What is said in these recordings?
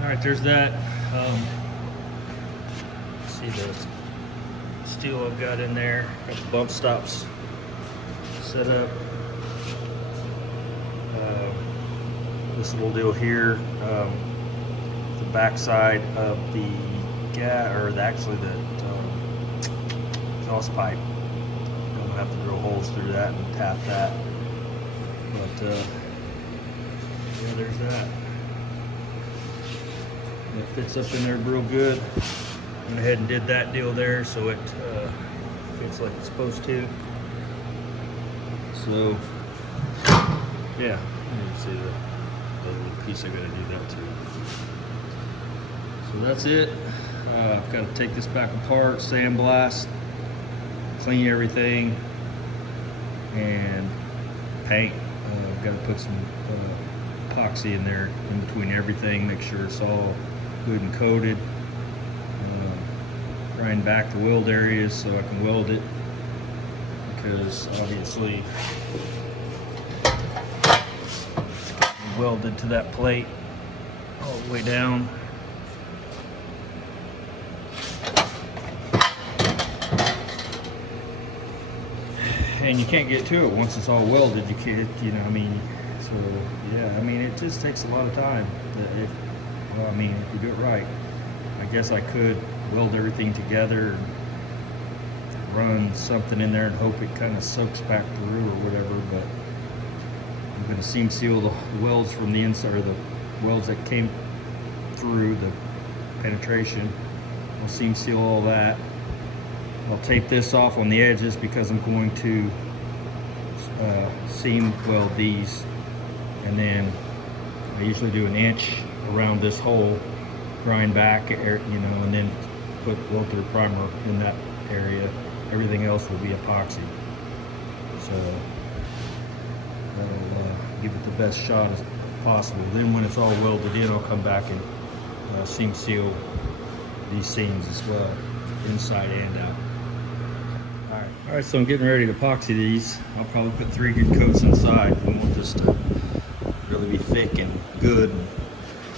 All right, there's that. See the steel I've got in there. Got the bump stops set up. This little deal here, the back side of the actually the exhaust pipe. Don't have to drill holes through that and tap that. But yeah, there's that. It fits up in there real good. Went ahead and did that deal there so it fits like it's supposed to. So yeah, you can see the little piece I gotta do that too. So that's it. I've got to take this back apart, sandblast, clean everything, and paint. I've got to put some epoxy in there in between everything, make sure it's all good and coated. Grind back the weld areas so I can weld it, because obviously it's welded to that plate all the way down. And you can't get to it once it's all welded. You can't, you know, I mean, so yeah, I mean, it just takes a lot of time. Well, I mean, if you do it right, I guess I could weld everything together and run something in there and hope it kind of soaks back through or whatever, but I'm going to seam seal the welds from the inside, or the welds that came through the penetration. I'll seam seal all that. I'll tape this off on the edges because I'm going to seam weld these, and then I usually do an inch around this hole, grind back, you know, and then put weld through primer in that area. Everything else will be epoxy. So that'll give it the best shot as possible. Then when it's all welded in, I'll come back and seam seal these seams as well, inside and out. All right, so I'm getting ready to epoxy these. I'll probably put 3 good coats inside. I want this to really be thick and good.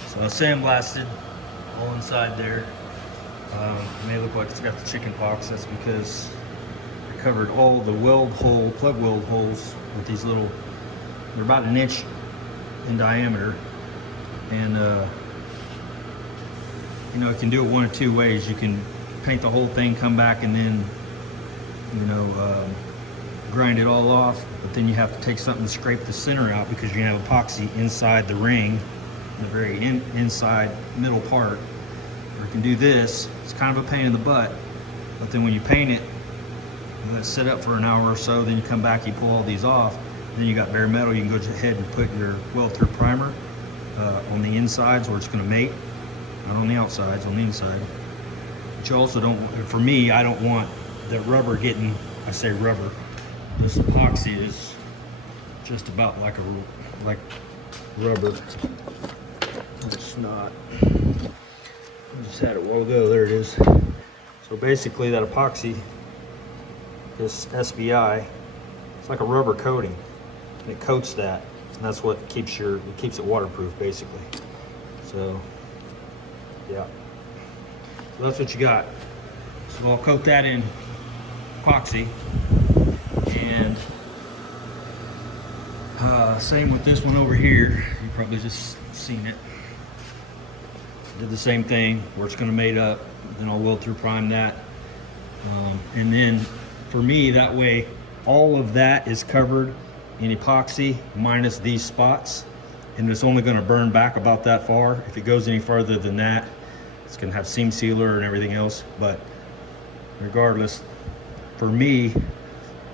So I sandblasted all inside there. It may look like it's got the chicken pox. That's because I covered all the plug weld holes with these little, they're about 1 inch in diameter. And you know, you can do it one of 2 ways. You can paint the whole thing, come back, and then, you know, grind it all off, but then you have to take something to scrape the center out because you have epoxy inside the ring, the very inside middle part. Or you can do this. It's kind of a pain in the butt, but then when you paint it, you let it sit up for an hour or so, then you come back, you pull all these off, then you got bare metal. You can go ahead and put your weld through primer on the insides where it's going to mate, not on the outsides, on the inside. But you also don't, for me, I don't want the rubber getting, I say rubber, this epoxy is just about like rubber. It's not. I just had it a while ago. There it is. So basically that epoxy, this SBI, it's like a rubber coating. And it coats that, and that's what keeps it waterproof basically. So yeah. So that's what you got. So I'll coat that in epoxy, and same with this one over here. You probably just seen it. Did the same thing where it's going to mate up, then I'll weld through prime that, and then for me, that way all of that is covered in epoxy minus these spots, and it's only going to burn back about that far. If it goes any further than that, it's going to have seam sealer and everything else, but regardless, for me,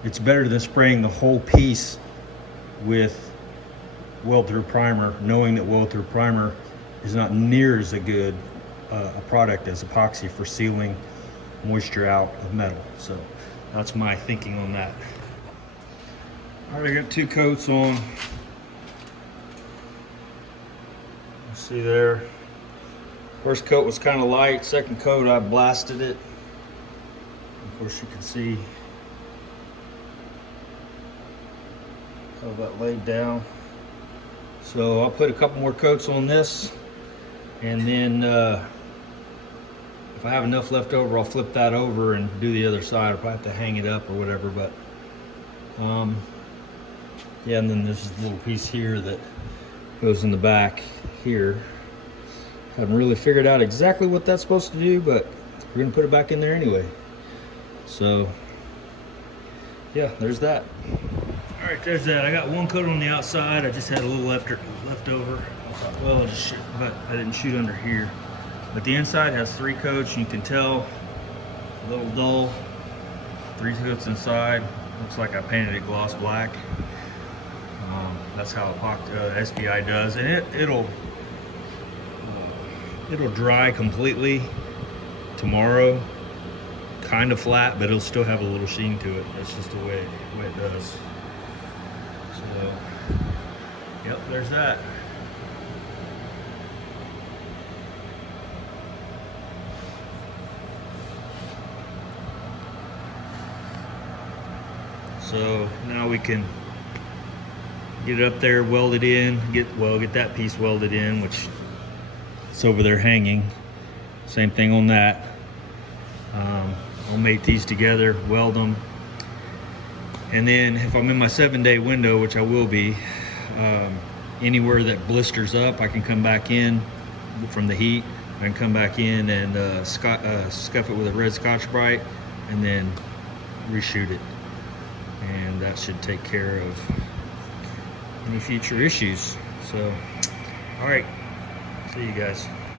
it's better than spraying the whole piece with weld through primer, knowing that weld through primer is not near as a good a product as epoxy for sealing moisture out of metal. So that's my thinking on that. All right, I got 2 coats on. See there, first coat was kind of light, second coat I blasted it. Of course you can see how that laid down. So I'll put a couple more coats on this, And then if I have enough left over, I'll flip that over and do the other side. I'll probably have to hang it up or whatever, but yeah, and then there's this little piece here that goes in the back here. Haven't really figured out exactly what that's supposed to do, but we're gonna put it back in there anyway. So yeah, there's that. All right, there's that. I got one coat on the outside. I just had a little left over. Well, but I didn't shoot under here. But the inside has 3 coats. You can tell a little dull. 3 coats inside. Looks like I painted it gloss black. That's how SBI does, and it'll dry completely tomorrow. Kind of flat, but it'll still have a little sheen to it. That's just the way it does. So, yep, there's that. So now we can get it up there, weld it in, get that piece welded in, which it's over there hanging. Same thing on that. I'll mate these together, weld them, and then if I'm in my 7-day window, which I will be, anywhere that blisters up, I can come back in from the heat. I can come back in and scuff it with a red Scotch-Brite and then reshoot it, and that should take care of any future issues. So, all right, see you guys.